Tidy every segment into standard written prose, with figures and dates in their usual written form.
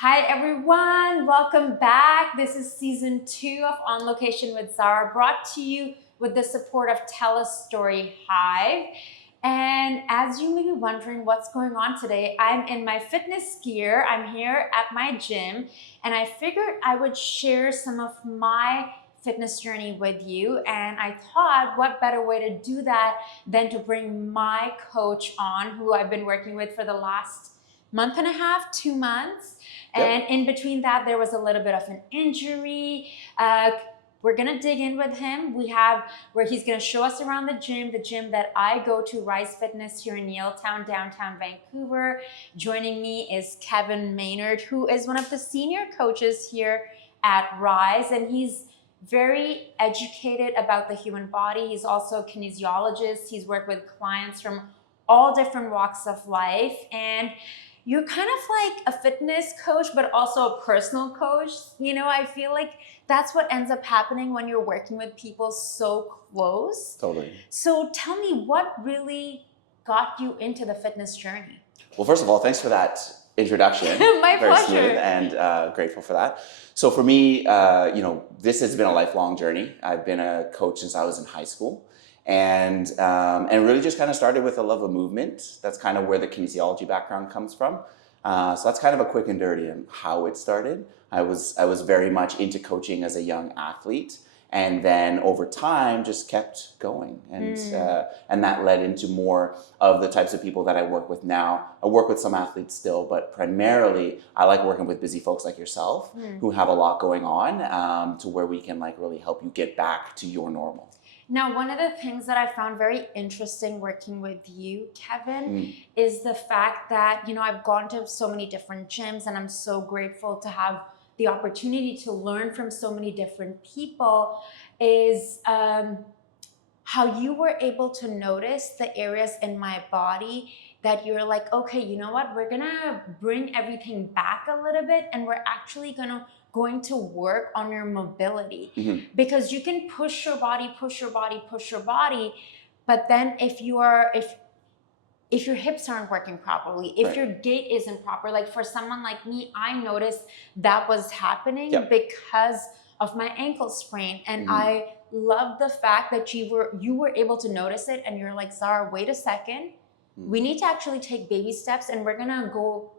Hi everyone, welcome back. This is season 2 of On Location with Zara, brought to you with the support of Tell a Story Hive. And as you may be wondering what's going on today, I'm in my fitness gear. I'm here at my gym, and I figured I would share some of my fitness journey with you. And I thought, what better way to do that than to bring my coach on, who I've been working with for the last month and a half, 2 months. And in between that, there was a little bit of an injury. We're gonna dig in with him. We have where he's gonna show us around the gym that I go to, Rize Fitness here in Yaletown, downtown Vancouver. Joining me is Kevin Maynard, who is one of the senior coaches here at Rize, and he's very educated about the human body. He's also a kinesiologist. He's worked with clients from all different walks of life, and you're kind of like a fitness coach, but also a personal coach. You know, I feel like that's what ends up happening when you're working with people so close. Totally. So tell me, what really got you into the fitness journey? Well, first of all, thanks for that introduction. My Very pleasure. smooth, and grateful for that. So for me, this has been a lifelong journey. I've been a coach since I was in high school. And really just kind of started with a love of movement. That's kind of where the kinesiology background comes from. So that's kind of a quick and dirty on how it started. I was very much into coaching as a young athlete, and then over time just kept going, and that led into more of the types of people that I work with now. I work with some athletes still, but primarily I like working with busy folks like yourself who have a lot going on, to where we can like really help you get back to your normal. Now, one of the things that I found very interesting working with you, Kevin, is the fact that, you know, I've gone to so many different gyms, and I'm so grateful to have the opportunity to learn from so many different people, is how you were able to notice the areas in my body that you're like, okay, you know what, we're gonna bring everything back a little bit, and we're actually going to work on your mobility. Because you can push your body, but then if your hips aren't working properly, if your gait isn't proper, like for someone like me, I noticed that was happening because of my ankle sprain. And I love the fact that you were able to notice it, and you're like, Zara, wait a second, we need to actually take baby steps, and we're gonna go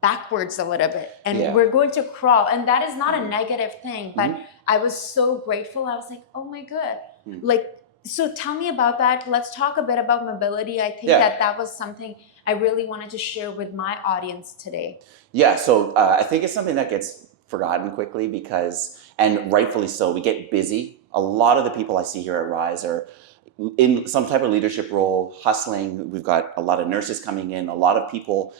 backwards a little bit, and we're going to crawl. And that is not a negative thing, but I was so grateful. I was like, oh my God. Like, so tell me about that. Let's talk a bit about mobility. I think that was something I really wanted to share with my audience today. Yeah, so I think it's something that gets forgotten quickly because, and rightfully so, we get busy. A lot of the people I see here at Rize are in some type of leadership role, hustling. We've got a lot of nurses coming in, a lot of people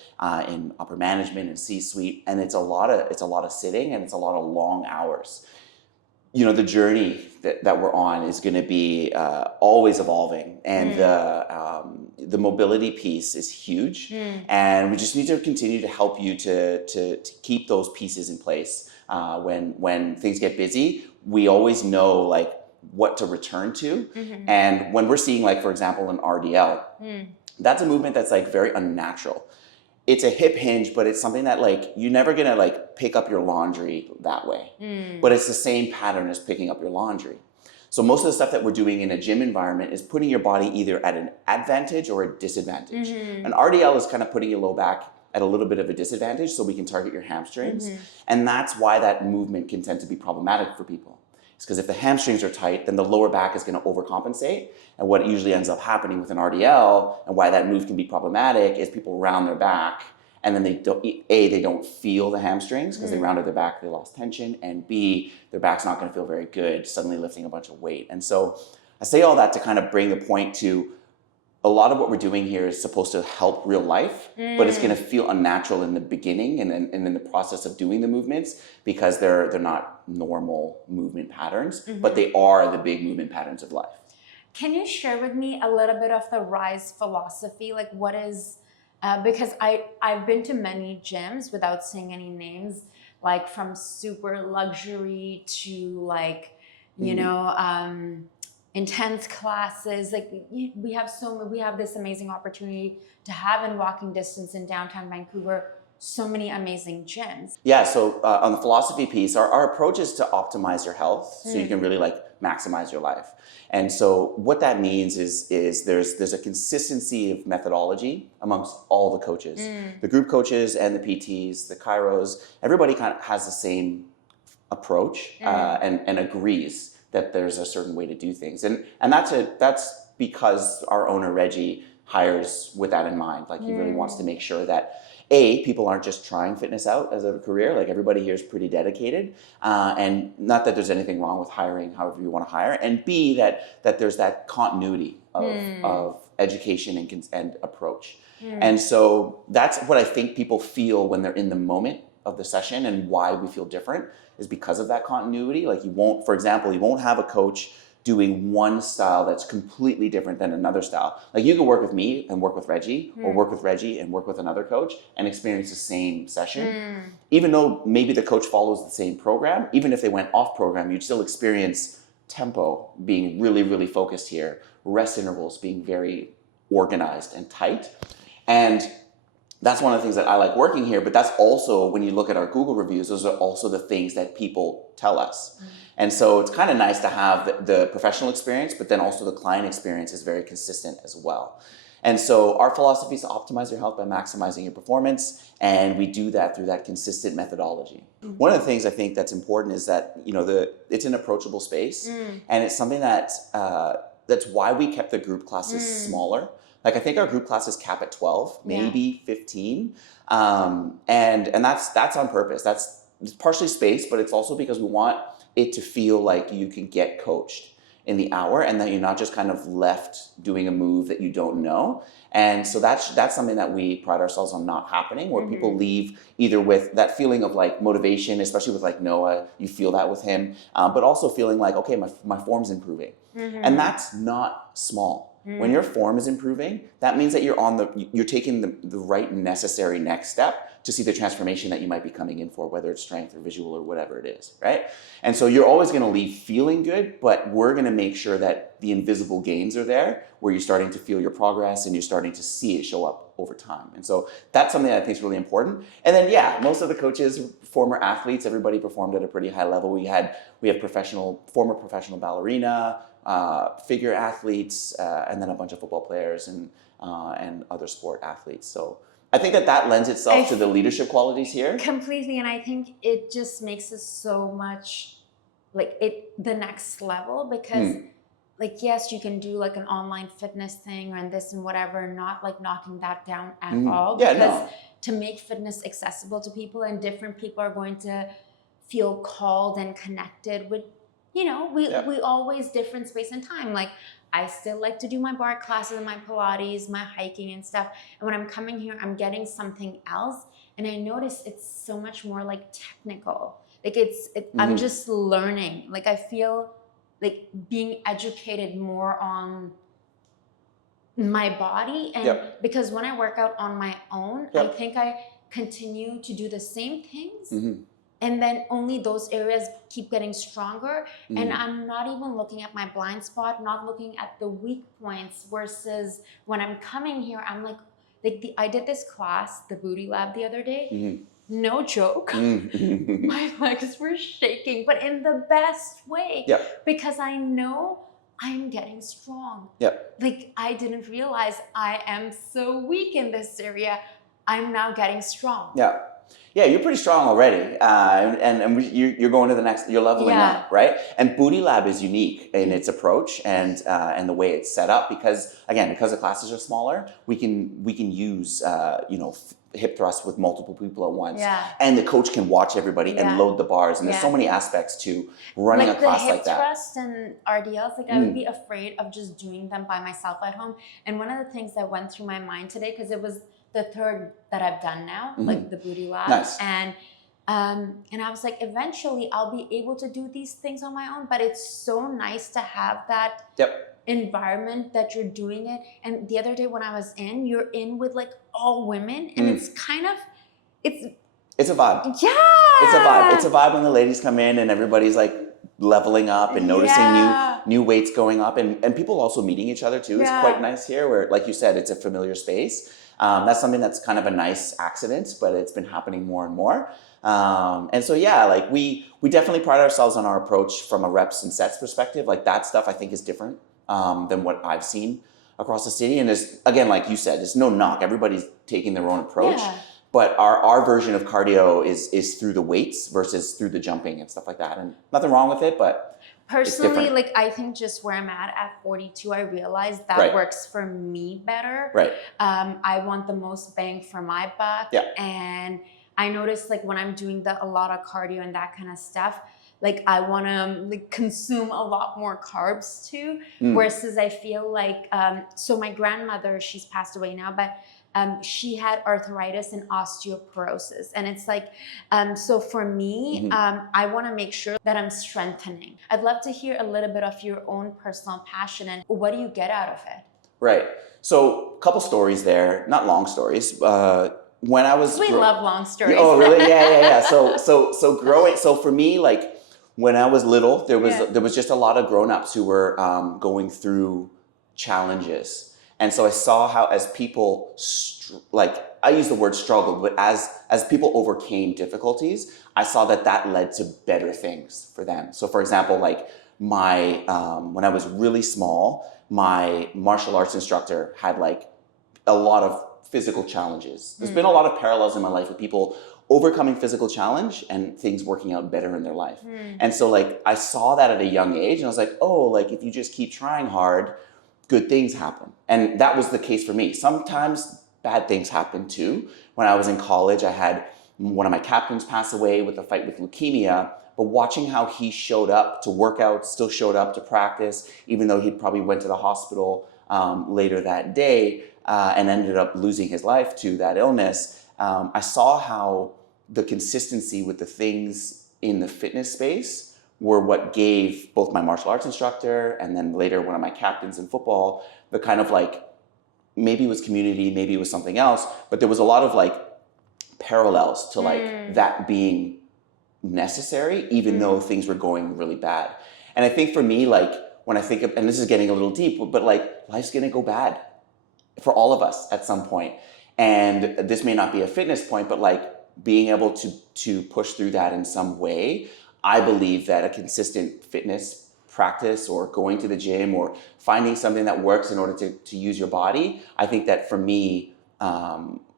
in upper management and C-suite, and it's a lot of sitting, and it's a lot of long hours. You know, the journey that we're on is going to be always evolving, and the mobility piece is huge, and we just need to continue to help you to keep those pieces in place. When things get busy, we always know like what to return to. And when we're seeing, like, for example, an RDL, that's a movement that's like very unnatural. It's a hip hinge, but it's something that like you're never gonna like pick up your laundry that way. But it's the same pattern as picking up your laundry. So most of the stuff that we're doing in a gym environment is putting your body either at an advantage or a disadvantage. An RDL is kind of putting your low back at a little bit of a disadvantage, so we can target your hamstrings. And that's why that movement can tend to be problematic for people. It's because if the hamstrings are tight, then the lower back is going to overcompensate. And what usually ends up happening with an RDL, and why that move can be problematic, is people round their back, and then they don't feel the hamstrings because they rounded their back, they lost tension, and B, their back's not going to feel very good suddenly lifting a bunch of weight. And so I say all that to kind of bring the point to, a lot of what we're doing here is supposed to help real life, but it's going to feel unnatural in the beginning and in the process of doing the movements, because they're not normal movement patterns, but they are the big movement patterns of life. Can you share with me a little bit of the Rize philosophy? Like, what is, because I've been to many gyms, without saying any names, like from super luxury to like, you know, intense classes. Like we have this amazing opportunity to have in walking distance in downtown Vancouver so many amazing gyms. Yeah, so on the philosophy piece, our approach is to optimize your health so you can really like maximize your life. And so what that means is there's a consistency of methodology amongst all the coaches. The group coaches and the PTs, the chiros, everybody kind of has the same approach and agrees that there's a certain way to do things. And that's because our owner, Reggie, hires with that in mind. Like he really wants to make sure that people aren't just trying fitness out as a career. Like everybody here is pretty dedicated, and not that there's anything wrong with hiring however you want to hire. And B, that there's that continuity of education and approach. And so that's what I think people feel when they're in the moment of the session, and why we feel different is because of that continuity. Like for example, you won't have a coach doing one style that's completely different than another style. Like you can work with me and work with Reggie, or work with Reggie and work with another coach and experience the same session. Even though maybe the coach follows the same program, even if they went off program, you'd still experience tempo being really, really focused here, rest intervals being very organized and tight. And that's one of the things that I like working here, but that's also, when you look at our Google reviews, those are also the things that people tell us. And so it's kind of nice to have the professional experience, but then also the client experience is very consistent as well. And so our philosophy is to optimize your health by maximizing your performance, and we do that through that consistent methodology. One of the things I think that's important is that, it's an approachable space, and it's something that's why we kept the group classes smaller. Like I think our group classes cap at 12, maybe 15, and that's on purpose. It's partially space, but it's also because we want it to feel like you can get coached in the hour, and that you're not just kind of left doing a move that you don't know. And so that's something that we pride ourselves on not happening, where people leave either with that feeling of like motivation, especially with like Noah, you feel that with him, but also feeling like, okay, my form's improving. And that's not small. When your form is improving, that means that you're taking the right necessary next step to see the transformation that you might be coming in for, whether it's strength or visual or whatever it is, right? And so you're always going to leave feeling good, but we're going to make sure that the invisible gains are there, where you're starting to feel your progress and you're starting to see it show up over time. And so that's something that I think is really important. And then, most of the coaches, former athletes, everybody performed at a pretty high level. We have former professional ballerina, figure athletes, and then a bunch of football players and other sport athletes. So I think that lends itself to the leadership qualities here. Completely, and I think it just makes it so much the next level, because yes, you can do like an online fitness thing and this and whatever, not like knocking that down at all. Because to make fitness accessible to people, and different people are going to feel called and connected with, we always different space and time. Like I still like to do my bar classes and my Pilates, my hiking and stuff. And when I'm coming here, I'm getting something else. And I notice it's so much more like technical. Like I'm just learning. Like I feel like being educated more on my body. And because when I work out on my own, I think I continue to do the same things. And then only those areas keep getting stronger. And I'm not even looking at my blind spot, not looking at the weak points, versus when I'm coming here, I'm I did this class, the booty lab, the other day. No joke. My legs were shaking, but in the best way. Because I know I'm getting strong. Like I didn't realize I am so weak in this area. I'm now getting strong. Yeah, you're pretty strong already, and you're going to the next. You're leveling up, right? And Booty Lab is unique in its approach and the way it's set up, because the classes are smaller, we can use hip thrusts with multiple people at once, and the coach can watch everybody and load the bars, and there's so many aspects to running a class like that. The hip thrust and RDLs, I would be afraid of just doing them by myself at home. And one of the things that went through my mind today, because it was the third that I've done now, like the Booty Lab. Nice. And I was like, eventually I'll be able to do these things on my own, but it's so nice to have that environment that you're doing it. And the other day when I was you're in with like all women, and it's kind of, it's a vibe. Yeah. It's a vibe when the ladies come in and everybody's like leveling up and noticing you. new weights going up, and people also meeting each other too is quite nice here, where, like you said, it's a familiar space. That's something that's kind of a nice accident, but it's been happening more and more. And so, yeah, like we definitely pride ourselves on our approach from a reps and sets perspective. Like that stuff I think is different than what I've seen across the city. And there's, again, like you said, there's no knock. Everybody's taking their own approach. Yeah. But our version of cardio is through the weights versus through the jumping and stuff like that. And nothing wrong with it, but personally, like I think just where I'm at 42, I realized that works for me better. Right. I want the most bang for my buck. Yeah. And I noticed like when I'm doing a lot of cardio and that kind of stuff, like I want to like consume a lot more carbs too. Versus I feel like, so my grandmother, she's passed away now, but she had arthritis and osteoporosis. And it's like, so for me, I want to make sure that I'm strengthening. I'd love to hear a little bit of your own personal passion and what do you get out of it? Right. So a couple stories there, not long stories. When I was... We love long stories. Oh, really? Yeah. So growing, so for me, like when I was little, there was just a lot of grown-ups who were going through challenges. And so I saw how as people, I use the word struggled, but as people overcame difficulties, I saw that led to better things for them. So for example, like when I was really small, my martial arts instructor had like a lot of physical challenges. There's been a lot of parallels in my life with people overcoming physical challenge and things working out better in their life. And so like I saw that at a young age and I was like, oh, like if you just keep trying hard, good things happen. And that was the case for me. Sometimes bad things happen too. When I was in college, I had one of my captains pass away with a fight with leukemia, but watching how he showed up to work out, still showed up to practice, even though he probably went to the hospital later that day and ended up losing his life to that illness, I saw how the consistency with the things in the fitness space were what gave both my martial arts instructor and then later one of my captains in football the kind of like, maybe it was community, maybe it was something else, but there was a lot of like parallels to like that being necessary, even though things were going really bad. And I think for me, like when I think of, and this is getting a little deep, but like life's gonna go bad for all of us at some point. And this may not be a fitness point, but like being able to push through that in some way. I believe that a consistent fitness practice or going to the gym or finding something that works in order to use your body, I think that for me,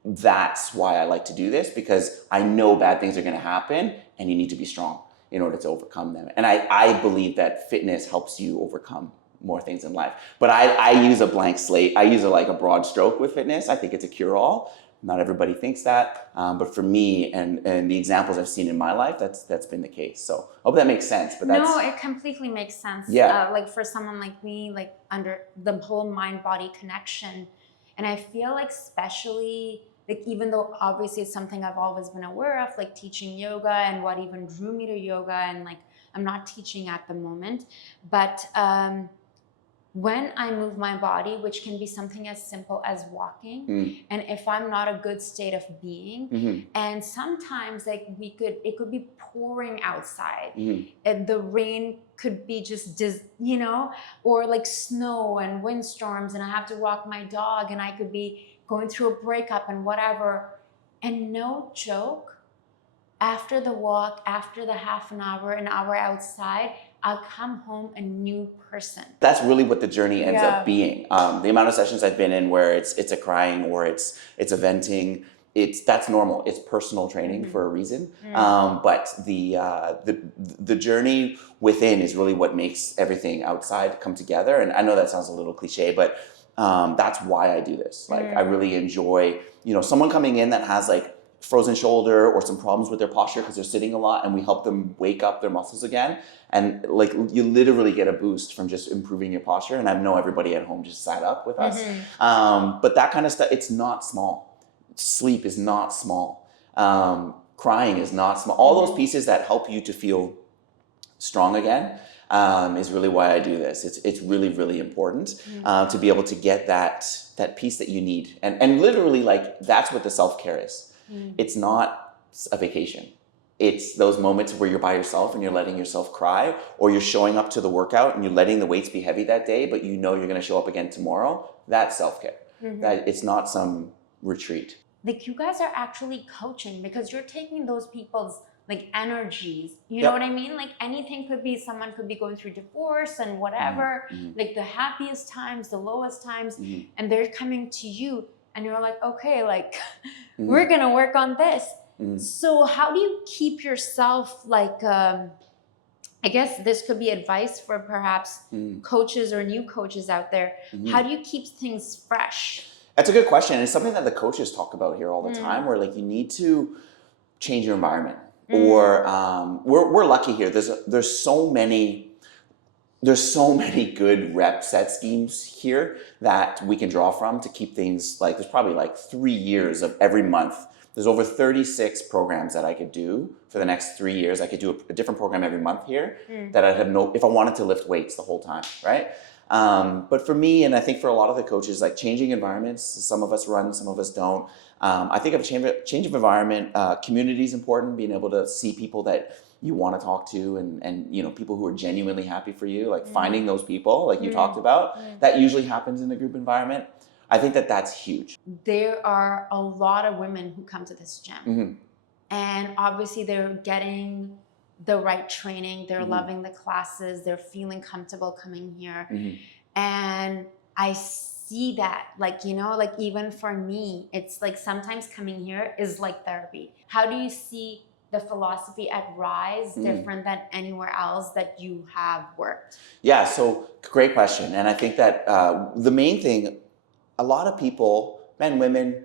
that's why I like to do this, because I know bad things are going to happen and you need to be strong in order to overcome them. And I believe that fitness helps you overcome more things in life. But I use a blank slate. I use a broad stroke with fitness. I think it's a cure-all. Not everybody thinks that, but for me and the examples I've seen in my life, that's been the case. So I hope that makes sense. But no, it completely makes sense. Yeah. Like for someone like me, like under the whole mind-body connection, and I feel like especially like even though obviously it's something I've always been aware of, like teaching yoga and what even drew me to yoga, and like I'm not teaching at the moment, but when I move my body, which can be something as simple as walking, and if I'm not a good state of being, and sometimes like it could be pouring outside, and the rain could be just, or like snow and windstorms, and I have to walk my dog, and I could be going through a breakup and whatever, and no joke, after the walk, after the half an hour outside, I'll come home a new person. That's really what the journey ends up being. The amount of sessions I've been in where it's a crying or it's a venting, that's normal. It's personal training for a reason. But the journey within is really what makes everything outside come together. And I know that sounds a little cliche, but that's why I do this. Like I really enjoy, someone coming in that has like frozen shoulder or some problems with their posture because they're sitting a lot, and we help them wake up their muscles again. And like you literally get a boost from just improving your posture. And I know everybody at home just sat up with us. But that kind of stuff, it's not small. Sleep is not small. Crying is not small. All those pieces that help you to feel strong again is really why I do this. It's really, really important to be able to get that piece that you need. And literally like that's what the self-care is. It's not a vacation. it's those moments where you're by yourself and you're letting yourself cry, or you're showing up to the workout and you're letting the weights be heavy that day, but you know you're going to show up again tomorrow. That's self-care. That it's not some retreat. Like you guys are actually coaching because you're taking those people's like energies, you know what I mean? Like anything could be, someone could be going through divorce and whatever, like the happiest times, the lowest times, and they're coming to you and you're like, okay, like we're gonna work on this. So how do you keep yourself like, I guess this could be advice for perhaps coaches or new coaches out there. How do you keep things fresh? That's a good question. It's something that the coaches talk about here all the time, where like you need to change your environment. Or we're lucky here. There's so many good rep set schemes here that we can draw from to keep things like, there's probably like 3 years of every month. There's over 36 programs that I could do for the next 3 years. I could do a different program every month here that I'd have if I wanted to lift weights the whole time, right? But for me, and I think for a lot of the coaches, like changing environments, some of us run, some of us don't. I think of a change of environment, community is important, being able to see people that you want to talk to and you know, people who are genuinely happy for you, like finding those people like you talked about. That usually happens in a group environment. I think that that's huge. There are a lot of women who come to this gym and obviously they're getting the right training, they're loving the classes, they're feeling comfortable coming here. And I see that, like, you know, like even for me, it's like sometimes coming here is like therapy. How do you see the philosophy at Rize different than anywhere else that you have worked? Yeah, so great question. And I think that the main thing, a lot of people, men, women,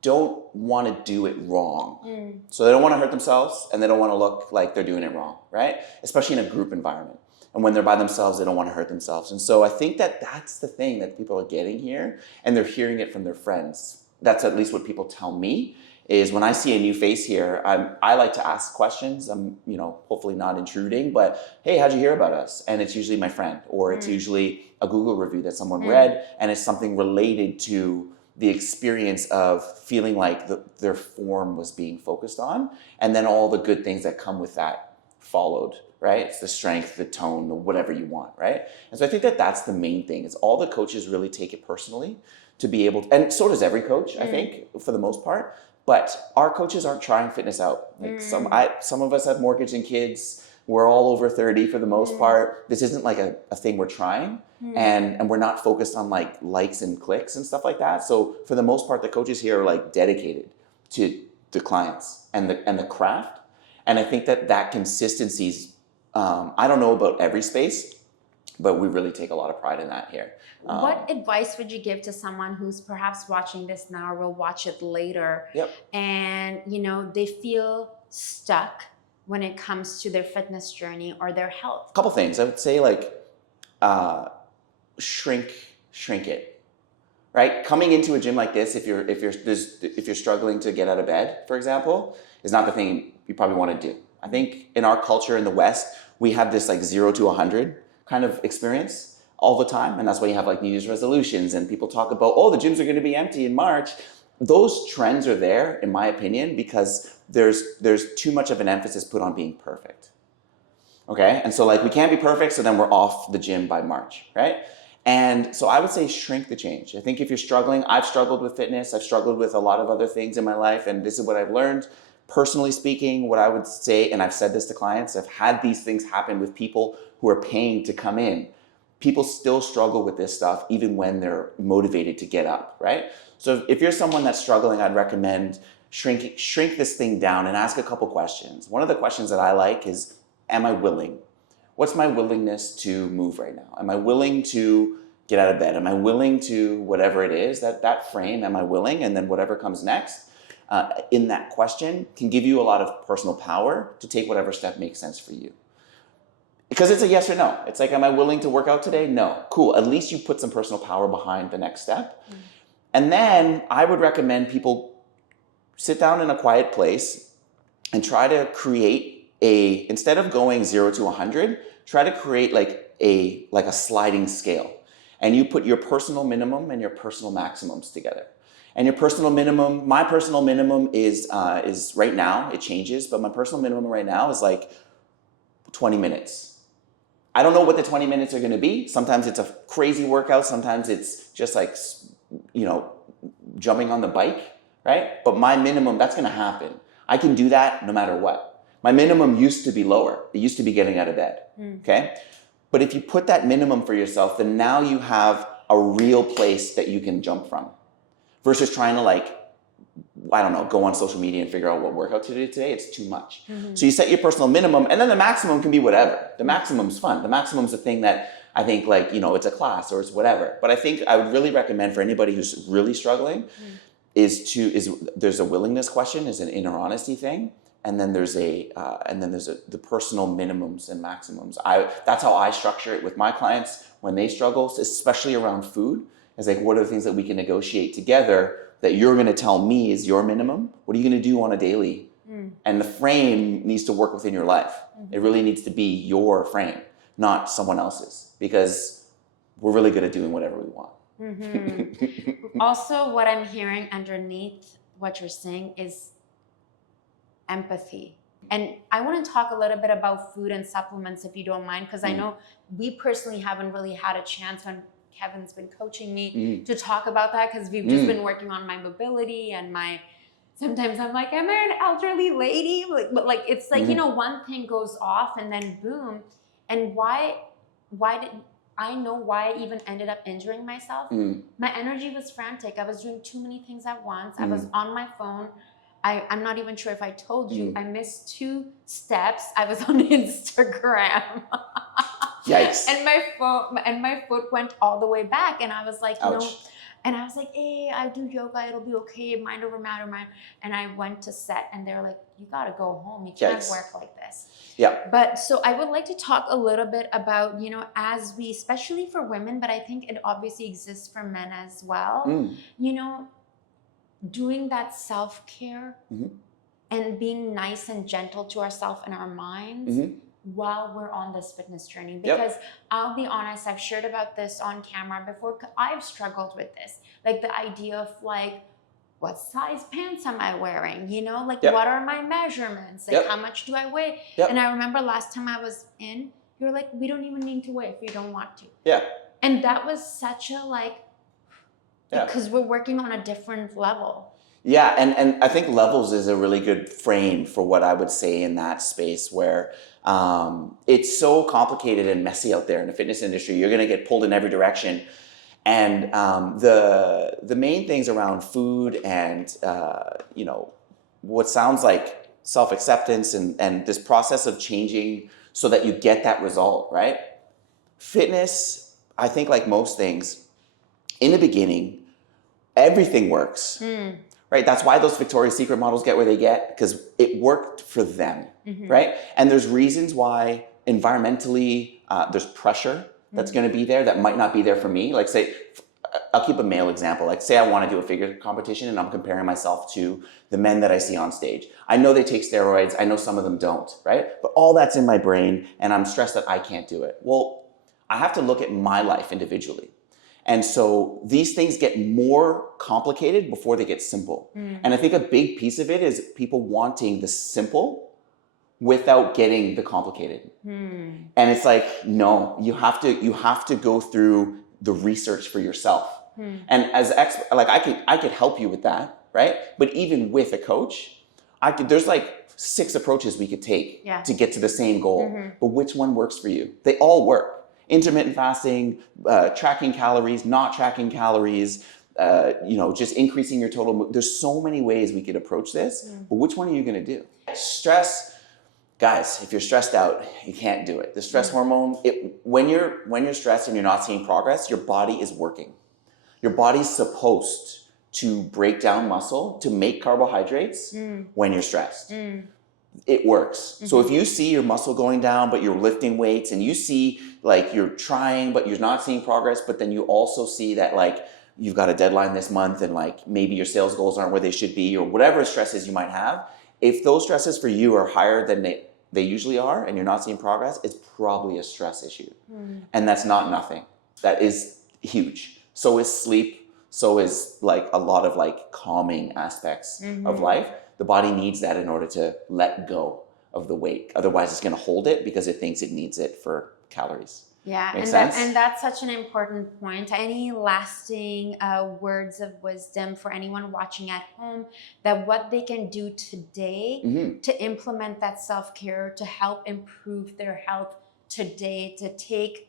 don't want to do it wrong. So they don't want to hurt themselves and they don't want to look like they're doing it wrong, right? Especially in a group environment. And when they're by themselves, they don't want to hurt themselves. And so I think that that's the thing that people are getting here, and they're hearing it from their friends. That's at least what people tell me, is when I see a new face here, I like to ask questions. I'm, you know, hopefully not intruding, but hey, how'd you hear about us? And it's usually my friend, or it's usually a Google review that someone read, and it's something related to the experience of feeling like their form was being focused on, and then all the good things that come with that followed, right? It's the strength, the tone, the whatever you want, right? And so I think that that's the main thing, is all the coaches really take it personally to be able to, and so does every coach, I think, for the most part, but our coaches aren't trying fitness out. Like some of us have mortgage and kids, we're all over 30 for the most part. This isn't like a thing we're trying, and we're not focused on like likes and clicks and stuff like that. So for the most part, the coaches here are like dedicated to the clients and the craft. And I think that consistency's, I don't know about every space, but we really take a lot of pride in that here. What advice would you give to someone who's perhaps watching this now or will watch it later, and you know, they feel stuck when it comes to their fitness journey or their health? A couple things. I would say like shrink it. Right? Coming into a gym like this, if you're struggling to get out of bed, for example, is not the thing you probably want to do. I think in our culture in the West, we have this like 0 to 100 kind of experience all the time, and that's why you have like New Year's resolutions and people talk about, oh, the gyms are going to be empty in March. Those trends are there, in my opinion, because there's too much of an emphasis put on being perfect. Okay, and so like we can't be perfect, so then we're off the gym by March, right? And so I would say shrink the change. I think if you're struggling, I've struggled with fitness, I've struggled with a lot of other things in my life, and this is what I've learned. Personally speaking, what I would say, and I've said this to clients, I've had these things happen with people who are paying to come in. People still struggle with this stuff even when they're motivated to get up, right? So if you're someone that's struggling, I'd recommend shrink this thing down and ask a couple questions. One of the questions that I like is, am I willing? What's my willingness to move right now? Am I willing to get out of bed? Am I willing to whatever it is, that frame, am I willing? And then whatever comes next in that question can give you a lot of personal power to take whatever step makes sense for you. Because it's a yes or no. It's like, am I willing to work out today? No. Cool. At least you put some personal power behind the next step. And then I would recommend people sit down in a quiet place and try to create instead of going 0 to 100, try to create like a sliding scale. And you put your personal minimum and your personal maximums together. And your personal minimum, my personal minimum is right now, it changes, but my personal minimum right now is like 20 minutes. I don't know what the 20 minutes are going to be. Sometimes it's a crazy workout. Sometimes it's just like, you know, jumping on the bike, right? But my minimum, that's going to happen. I can do that no matter what. My minimum used to be lower. It used to be getting out of bed, okay? But if you put that minimum for yourself, then now you have a real place that you can jump from versus trying to like, I don't know, go on social media and figure out what workout to do today. It's too much. So you set your personal minimum, and then the maximum can be whatever. The maximum's fun. The maximum's a thing that I think, like, you know, it's a class or it's whatever. But I think I would really recommend for anybody who's really struggling there's a willingness question, is an inner honesty thing, and then there's the personal minimums and maximums. That's how I structure it with my clients when they struggle, especially around food. Is like, what are the things that we can negotiate together that you're going to tell me is your minimum? What are you going to do on a daily? And the frame needs to work within your life. It really needs to be your frame, not someone else's, because we're really good at doing whatever we want. Also, what I'm hearing underneath what you're saying is empathy. And I want to talk a little bit about food and supplements, if you don't mind, because I know we personally haven't really had a chance when Kevin's been coaching me to talk about that, because we've just been working on my mobility and sometimes I'm like, am I an elderly lady? But like, it's like, you know, one thing goes off and then boom. And why did I know why I even ended up injuring myself? My energy was frantic. I was doing too many things at once. I was on my phone. I'm not even sure if I told you, I missed 2 steps. I was on Instagram. Yikes. And my foot went all the way back, and I was like, ouch. no. And I was like, hey, I do yoga, it'll be okay, mind over matter, mind. And I went to set, and they were like, you gotta go home. You can't work like this. Yeah. But so I would like to talk a little bit about, you know, as we, especially for women, but I think it obviously exists for men as well, you know, doing that self-care and being nice and gentle to ourselves and our minds while we're on this fitness journey. Because I'll be honest, I've shared about this on camera before. I've struggled with this. Like the idea of like, what size pants am I wearing? You know, like what are my measurements? Like how much do I weigh? And I remember last time I was in, you were like, we don't even need to weigh if you don't want to. And that was such a like, because we're working on a different level. Yeah, and I think levels is a really good frame for what I would say in that space, where it's so complicated and messy out there in the fitness industry. You're going to get pulled in every direction. And the main things around food and, you know, what sounds like self-acceptance and this process of changing so that you get that result, right? Fitness, I think like most things, in the beginning, everything works. Right? That's why those Victoria's Secret models get where they get, because it worked for them, right? And there's reasons why environmentally there's pressure that's going to be there that might not be there for me. Like say, I'll keep a male example. Like say I want to do a figure competition and I'm comparing myself to the men that I see on stage. I know they take steroids. I know some of them don't, right? But all that's in my brain and I'm stressed that I can't do it. Well, I have to look at my life individually. And so these things get more complicated before they get simple. And I think a big piece of it is people wanting the simple without getting the complicated. And it's like, no, you have to go through the research for yourself. And as like I could help you with that, right? But even with a coach, there's like 6 approaches we could take to get to the same goal. But which one works for you? They all work. Intermittent fasting, tracking calories, not tracking calories, you know, just increasing your total. There's so many ways we could approach this, but which one are you going to do? Stress, guys, if you're stressed out, you can't do it. The stress hormone, when you're stressed and you're not seeing progress, your body is working. Your body's supposed to break down muscle to make carbohydrates when you're stressed. It works. So if you see your muscle going down, but you're lifting weights and you see like you're trying, but you're not seeing progress, but then you also see that like you've got a deadline this month and like maybe your sales goals aren't where they should be or whatever stresses you might have. If those stresses for you are higher than they usually are and you're not seeing progress, it's probably a stress issue. And that's not nothing. That is huge. So is sleep. so is like a lot of like calming aspects of life. The body needs that in order to let go of the weight. Otherwise, it's going to hold it because it thinks it needs it for calories. Yeah, Makes and sense? and that's such an important point. Any lasting words of wisdom for anyone watching at home, that what they can do today to implement that self-care to help improve their health today, to take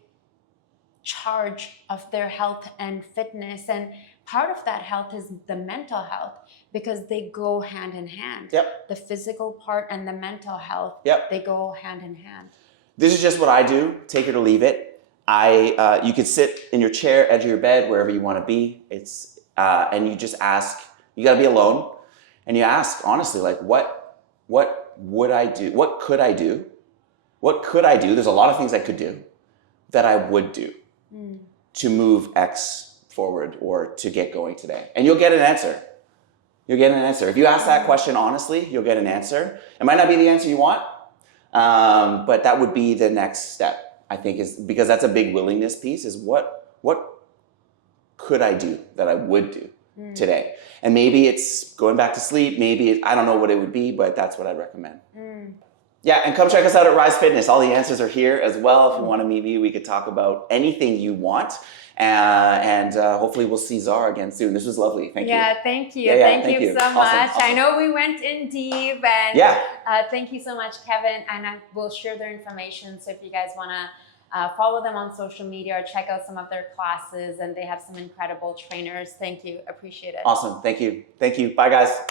charge of their health and fitness. And part of that health is the mental health, because they go hand in hand. Yep. The physical part and the mental health, Yep. they go hand in hand. This is just what I do. Take it or leave it. You could sit in your chair, edge of your bed, wherever you want to be. And you just ask. You got to be alone, and you ask honestly, like, what would I do? What could I do? What could I do? There's a lot of things I could do that I would do to move X forward or to get going today, and you'll get an answer. You'll get an answer. If you ask that question honestly, you'll get an answer. It might not be the answer you want, but that would be the next step, I think, is because that's a big willingness piece, is what could I do that I would do today? And maybe it's going back to sleep. Maybe I don't know what it would be, but that's what I'd recommend. Yeah, and come check us out at Rize Fitness. All the answers are here as well. If you want to meet me, we could talk about anything you want. And hopefully we'll see Zara again soon. This was lovely. Thank you. Yeah, thank you. Yeah, thank you so Awesome, much. awesome. I know we went in deep, and thank you so much, Kevin. And I will share their information. So if you guys want to follow them on social media or check out some of their classes, and they have some incredible trainers. Thank you. Appreciate it. Awesome. Thank you. Thank you. Bye, guys.